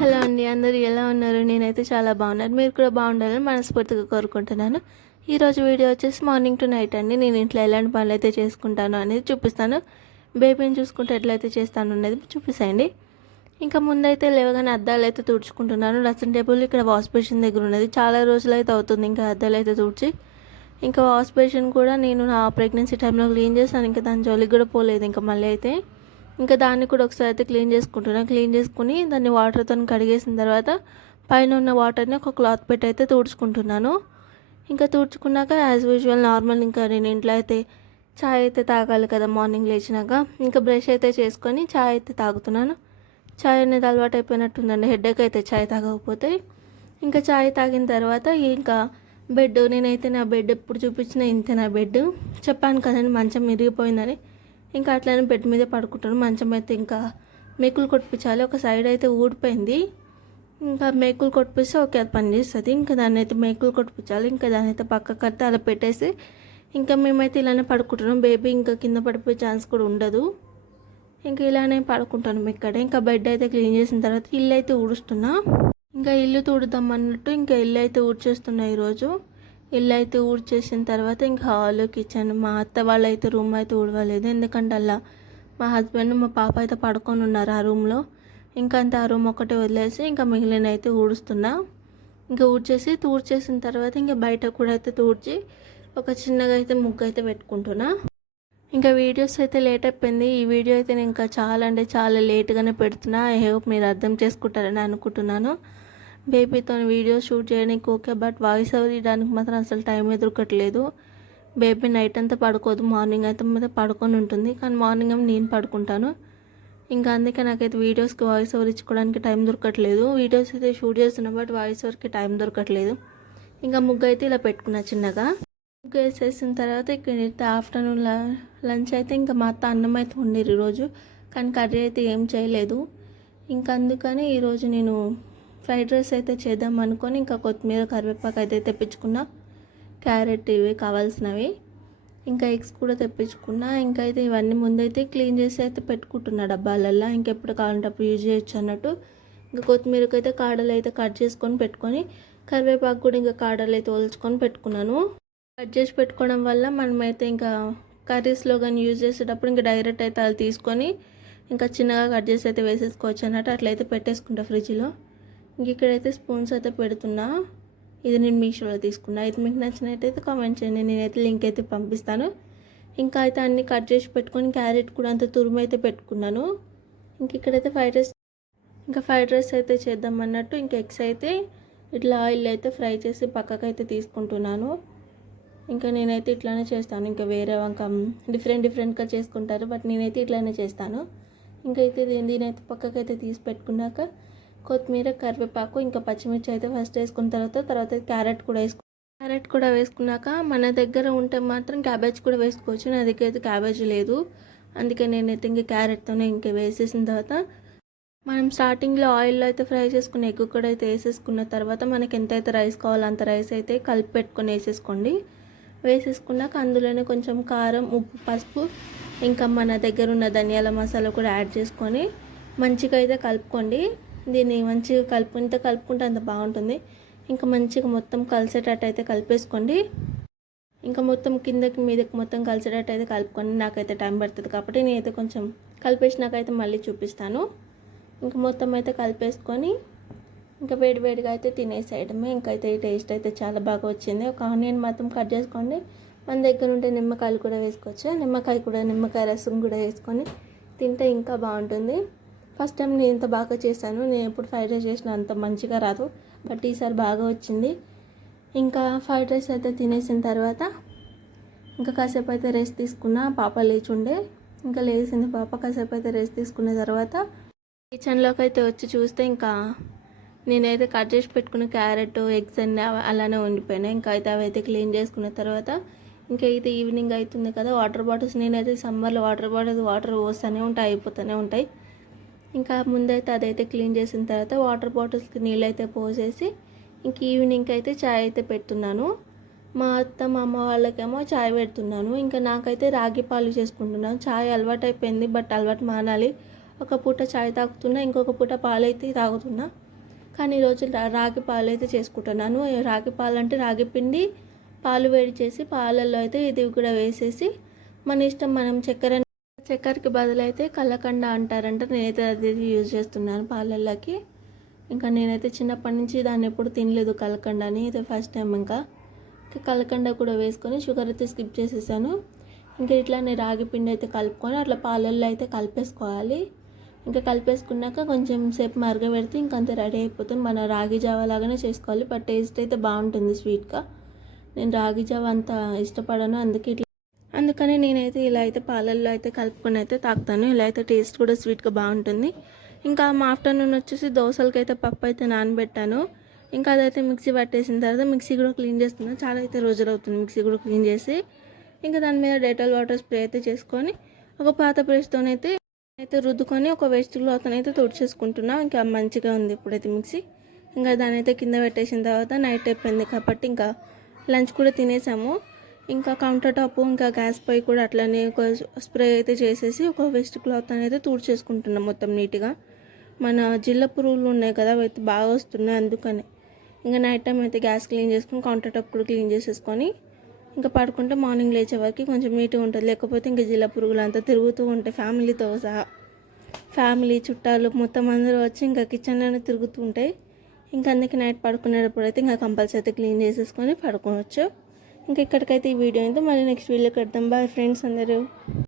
Hello అండి, అందరూ ఎలా ఉన్నారు? నేనైతే చాలా బాగున్నాను. మీరు కూడా బాగుండాలని మనస్ఫూర్తిగా కోరుకుంటున్నాను. ఈరోజు వీడియో వచ్చేసి మార్నింగ్ టు నైట్ అండి. నేను ఇంట్లో ఎలాంటి పనులు అయితే చేసుకుంటాను అనేది చూపిస్తాను. బేబీని చూసుకుంటే ఎట్లయితే చేస్తాను అనేది చూపిస్తాయండి. ఇంకా ముందైతే లేవగానే అద్దాలు అయితే తుడుచుకుంటున్నాను. డ్రెస్సింగ్ టేబుల్ ఇక్కడ వాష్ బేసిన్ దగ్గర ఉన్నది. చాలా రోజులు అయితే అవుతుంది ఇంకా అద్దాలు అయితే తుడిచి. ఇంకా వాష్ బేసిన్ కూడా నేను నా ప్రెగ్నెన్సీ టైంలో క్లీన్ చేశాను. ఇంకా దాని జోలికి కూడా పోలేదు. ఇంకా మళ్ళీ అయితే ఇంకా దాన్ని కూడా ఒకసారి అయితే క్లీన్ చేసుకుంటున్నాను. క్లీన్ చేసుకుని దాన్ని వాటర్తో కడిగేసిన తర్వాత పైన ఉన్న వాటర్ని ఒక క్లాత్ పెట్టి అయితే తుడుచుకుంటున్నాను. ఇంకా తుడుచుకున్నాక యాజ్ యూజువల్ నార్మల్ ఇంకా నేను ఇంట్లో అయితే చాయ్ అయితే తాగాలి కదా మార్నింగ్ లేచినాక. ఇంకా బ్రష్ అయితే చేసుకొని చాయ్ అయితే తాగుతున్నాను. చాయ్ అనేది అలవాటు అయిపోయినట్టుందండి, హెడేక్ అయితే చాయ్ తాగకపోతే. ఇంకా చాయ్ తాగిన తర్వాత ఇంకా బెడ్, నేనైతే నా బెడ్ ఎప్పుడు చూపించినా ఇంతే. నా బెడ్ చెప్పాను కదండి మంచం విరిగిపోయిందని. ఇంకా అట్లనే బెడ్ మీదే పడుకుంటాను. మంచం అయితే ఇంకా మేకులు కొట్టించాలి. ఒక సైడ్ అయితే ఊడిపోయింది. ఇంకా మేకులు కొట్టిస్తే ఓకే అది పని చేస్తుంది. ఇంకా దాన్ని అయితే మేకులు కొట్టించాలి. ఇంకా దాన్ని అయితే పక్క కడితే అలా పెట్టేసి ఇంకా మేమైతే ఇలానే పడుకుంటున్నాం. బేబీ ఇంకా కింద పడిపోయే ఛాన్స్ కూడా ఉండదు. ఇంకా ఇలానే పడుకుంటాను ఇక్కడ. ఇంకా బెడ్ అయితే క్లీన్ చేసిన తర్వాత ఇల్లు అయితే ఊడుస్తున్నా. ఇంకా ఇల్లు తుడుదాం అన్నట్టు ఇంకా ఇల్లు అయితే ఊడ్చేస్తున్నా ఈరోజు. ఇల్లు అయితే ఊడ్చేసిన తర్వాత ఇంకా హాల్, కిచెన్, మా అత్త వాళ్ళు అయితే రూమ్ అయితే ఊడవలేదు. ఎందుకంటే అలా మా హస్బెండ్ మా పాప అయితే పడుకొని ఉన్నారు ఆ రూమ్లో. ఇంకా అంతే ఆ రూమ్ ఒకటే వదిలేసి ఇంకా మిగిలిన అయితే ఊడుస్తున్నా. ఇంకా తూడ్చేసిన తర్వాత ఇంకా బయట కూడా అయితే తూడ్చి ఒక చిన్నగా అయితే ముగ్గు అయితే పెట్టుకుంటున్నా. ఇంకా వీడియోస్ అయితే లేట్ అయిపోయింది. ఈ వీడియో అయితే నేను ఇంకా చాలా అంటే చాలా లేట్గానే పెడుతున్నా. ఐ హోప్ మీరు అర్థం చేసుకుంటారని అనుకుంటున్నాను. బేబీతో వీడియో షూట్ చేయడానికి ఓకే, బట్ వాయిస్ ఓవర్ ఇవ్వడానికి మాత్రం అసలు టైం దొరకట్లేదు. బేబీ నైట్ అంతా పడుకోదు, మార్నింగ్ అయితే మీద పడుకొని ఉంటుంది. కానీ మార్నింగ్ ఏమో నేను పడుకుంటాను. ఇంకా అందుకే నాకైతే వీడియోస్కి వాయిస్ ఓవర్ ఇచ్చుకోవడానికి టైం దొరకట్లేదు. వీడియోస్ అయితే షూట్ చేస్తున్నా బట్ వాయిస్ ఓవర్కి టైం దొరకట్లేదు. ఇంకా ముగ్గు అయితే ఇలా పెట్టుకున్నా చిన్నగా. ముగ్గు వేసేసిన తర్వాత ఇక్కడ ఆఫ్టర్నూన్ లంచ్ అయితే ఇంకా మా అత్త అన్నం అయితే ఉండేది ఈరోజు. కానీ కర్రీ అయితే ఏం చేయలేదు. ఇంకా అందుకని ఈరోజు నేను ఫ్రైడ్ రైస్ అయితే చేద్దాం అనుకొని ఇంకా కొత్తిమీర, కరివేపాకు అయితే తెప్పించుకున్నా. క్యారెట్ ఇవి కావాల్సినవి. ఇంకా ఎగ్స్ కూడా తెప్పించుకున్నా. ఇంకా అయితే ఇవన్నీ ముందైతే క్లీన్ చేసి అయితే పెట్టుకుంటున్నా డబ్బాలల్లో. ఇంకెప్పుడు కావాలంటే అప్పుడు యూజ్ చేయొచ్చు అన్నట్టు. ఇంకా కొత్తిమీరకు అయితే కాడలు అయితే కట్ చేసుకొని పెట్టుకొని, కరివేపాకు కూడా ఇంకా కాడలు అయితే ఒలుచుకొని పెట్టుకున్నాను. కట్ చేసి పెట్టుకోవడం వల్ల మనమైతే ఇంకా కర్రీస్లో కానీ యూజ్ చేసేటప్పుడు ఇంకా డైరెక్ట్ అయితే అది తీసుకొని ఇంకా చిన్నగా కట్ చేసి అయితే వేసేసుకోవచ్చు అన్నట్టు. అట్లయితే పెట్టేసుకుంటా ఫ్రిడ్జ్లో. ఇంక ఇక్కడైతే స్పూన్స్ అయితే పెడుతున్నా. ఇది నేను మీషోలో తీసుకున్నా. అయితే మీకు నచ్చినట్టయితే కామెంట్ చేయండి, నేనైతే లింక్ అయితే పంపిస్తాను. ఇంకా అయితే అన్నీ కట్ చేసి పెట్టుకొని క్యారెట్ కూడా అంత తురుము అయితే పెట్టుకున్నాను. ఇంక ఇక్కడైతే ఫ్రైడ్ రైస్ అయితే చేద్దాం అన్నట్టు. ఇంక ఎగ్స్ అయితే ఇట్లా ఆయిల్ అయితే ఫ్రై చేసి పక్కకైతే తీసుకుంటున్నాను. ఇంకా నేనైతే ఇట్లానే చేస్తాను. ఇంకా వేరే వంక డిఫరెంట్గా చేసుకుంటారు, బట్ నేనైతే ఇట్లానే చేస్తాను. ఇంకా అయితే దీనైతే పక్కకైతే తీసి పెట్టుకున్నాక కొత్తిమీర, కరివేపాకు ఇంకా పచ్చిమిర్చి అయితే ఫస్ట్ వేసుకున్న తర్వాత క్యారెట్ కూడా వేసుకున్నాక మన దగ్గర ఉంటే మాత్రం క్యాబేజ్ కూడా వేసుకోవచ్చు. నా దగ్గర అయితే క్యాబేజ్ లేదు, అందుకే నేనైతే ఇంక క్యారెట్తోనే ఇంకా వేసేసిన తర్వాత మనం స్టార్టింగ్లో ఆయిల్లో అయితే ఫ్రై చేసుకున్న ఎగ్ కూడా అయితే వేసేసుకున్న తర్వాత మనకి ఎంతైతే రైస్ కావాలో అంత రైస్ అయితే కలిపి పెట్టుకొని వేసేసుకోండి. వేసేసుకున్నాక అందులోనే కొంచెం కారం, ఉప్పు, పసుపు ఇంకా మన దగ్గర ఉన్న ధనియాల మసాలా కూడా యాడ్ చేసుకొని మంచిగా అయితే కలుపుకోండి. దీన్ని మంచిగా కలుపుకుంటే అంత బాగుంటుంది. ఇంకా మంచిగా మొత్తం కలిసేటట్టు అయితే కలిపేసుకోండి. ఇంకా మొత్తం కిందకి మీదకి మొత్తం కలిసేటట్టు అయితే కలుపుకోండి. నాకైతే టైం పడుతుంది కాబట్టి నేనైతే కొంచెం కలిపేసినాకైతే మళ్ళీ చూపిస్తాను. ఇంకా మొత్తం అయితే కలిపేసుకొని ఇంకా వేడిగా అయితే తినేసేయడమే. ఇంకైతే టేస్ట్ అయితే చాలా బాగా వచ్చింది. ఒక ఆనియన్ మాత్రం కట్ చేసుకోండి. మన దగ్గర ఉంటే నిమ్మకాయలు కూడా వేసుకోవచ్చు. నిమ్మకాయ రసం కూడా వేసుకొని తింటే ఇంకా బాగుంటుంది. ఫస్ట్ టైం నేను ఇంత బాగా చేశాను. నేను ఎప్పుడు ఫ్రైడ్ రైస్ చేసినా అంత మంచిగా రాదు, బట్ ఈసారి బాగా వచ్చింది. ఇంకా ఫ్రైడ్ రైస్ అయితే తినేసిన తర్వాత ఇంకా కాసేపు అయితే రెస్ట్ తీసుకున్నా. పాప లేచుండే, ఇంకా లేచింది పాప. కాసేపు అయితే రెస్ట్ తీసుకున్న తర్వాత కిచెన్లోకి అయితే వచ్చి చూస్తే ఇంకా నేనైతే కట్ చేసి పెట్టుకున్న క్యారెట్, ఎగ్స్ అన్నీ అలానే ఉండిపోయినాయి. ఇంకా అయితే అవి అయితే క్లీన్ చేసుకున్న తర్వాత ఇంకా అయితే ఈవినింగ్ అవుతుంది కదా. వాటర్ బాటిల్స్, నేనైతే సమ్మర్లో వాటర్ పోస్తూనే ఉంటాయి, అయిపోతూనే ఉంటాయి. ఇంకా ముందైతే అదైతే క్లీన్ చేసిన తర్వాత వాటర్ బాటిల్స్కి నీళ్ళు అయితే పోసేసి ఇంక ఈవినింగ్ అయితే చాయ్ అయితే పెడుతున్నాను. మా అత్త మా అమ్మ వాళ్ళకేమో చాయ్ పెడుతున్నాను. ఇంకా నాకైతే రాగి పాలు చేసుకుంటున్నాను. చాయ్ అలవాటు అయిపోయింది, బట్ అలవాటు మానాలి. ఒక పూట చాయ్ తాగుతున్నా, ఇంకొక పూట పాలు అయితే తాగుతున్నా. కానీ ఈరోజు రాగి పాలు అయితే చేసుకుంటున్నాను. రాగి పాలు అంటే రాగి పిండి పాలు వేడి చేసి పాలల్లో అయితే ఇది కూడా వేసేసి మన ఇష్టం, మనం చక్కెరకి బదులు అయితే కల్లకండ అంటారంట. నేనైతే అది యూజ్ చేస్తున్నాను పాలల్లోకి. ఇంకా నేనైతే చిన్నప్పటి నుంచి దాన్ని ఎప్పుడు తినలేదు కలకండ అని, ఇది ఫస్ట్ టైం. ఇంకా కలకండ కూడా వేసుకొని షుగర్ అయితే స్కిప్ చేసేసాను. ఇంకా ఇట్లానే రాగి పిండి అయితే కలుపుకొని అట్లా పాలల్లో అయితే కలిపేసుకోవాలి. ఇంకా కలిపేసుకున్నాక కొంచెం సేపు మరగబెడితే ఇంకంతే రెడీ అయిపోతుంది. మన రాగి జావ లాగానే చేసుకోవాలి, బట్ టేస్ట్ అయితే బాగుంటుంది స్వీట్గా. నేను రాగి జావ అంత ఇష్టపడను, అందుకని నేనైతే ఇలా అయితే పాలల్లో అయితే కలుపుకొని అయితే తాగుతాను. ఇలా అయితే టేస్ట్ కూడా స్వీట్గా బాగుంటుంది. ఇంకా మా ఆఫ్టర్నూన్ వచ్చేసి దోశలకి అయితే పప్పు అయితే నానబెట్టాను. ఇంకా అదైతే మిక్సీ పట్టేసిన తర్వాత మిక్సీ కూడా క్లీన్ చేస్తున్నాను. చాలా అయితే రోజులు అవుతుంది మిక్సీ కూడా క్లీన్ చేసి. ఇంకా దాని మీద డెటాల్ వాటర్ స్ప్రే అయితే చేసుకొని ఒక పాత బ్రష్తోనైతే రుద్దుకొని ఒక వేస్ట్ క్లాత్ అయితే తుడిచేసుకుంటున్నా. ఇంకా మంచిగా ఉంది ఇప్పుడైతే మిక్సీ. ఇంకా దాని అయితే కింద పెట్టేసిన తర్వాత నైట్ అయిపోయింది కాబట్టి ఇంకా లంచ్ కూడా తినేసాము. ఇంకా కౌంటర్ టాప్ ఇంకా గ్యాస్ పొయ్యి కూడా అట్లనే ఒక స్ప్రే అయితే చేసేసి ఒక వేస్ట్ క్లాత్ అనేది తుడిచేసుకుంటున్నాం మొత్తం నీట్గా. మన జిల్ల పురుగులు ఉన్నాయి కదా, అవి అయితే బాగా వస్తున్నాయి, అందుకని ఇంకా నైట్ టైం అయితే గ్యాస్ క్లీన్ చేసుకొని కౌంటర్ టాప్ కూడా క్లీన్ చేసేసుకొని ఇంకా పడుకుంటే మార్నింగ్ లేచే వరకు కొంచెం నీట్గా ఉంటుంది. లేకపోతే ఇంకా జిల్ల పురుగులు అంతా తిరుగుతూ ఉంటాయి, ఫ్యామిలీతో సహా. ఫ్యామిలీ చుట్టాలు మొత్తం అందరూ వచ్చి ఇంకా కిచెన్లోనే తిరుగుతూ ఉంటాయి. ఇంకా అందుకే నైట్ పడుకునేటప్పుడు అయితే ఇంకా కంపల్సరీ అయితే క్లీన్ చేసేసుకొని పడుకోవచ్చు. ఇంకా ఇక్కడికైతే ఈ వీడియో అయితే మళ్ళీ నెక్స్ట్ వీడియోకి పెడతాం. బాయ్ ఫ్రెండ్స్ అందరూ.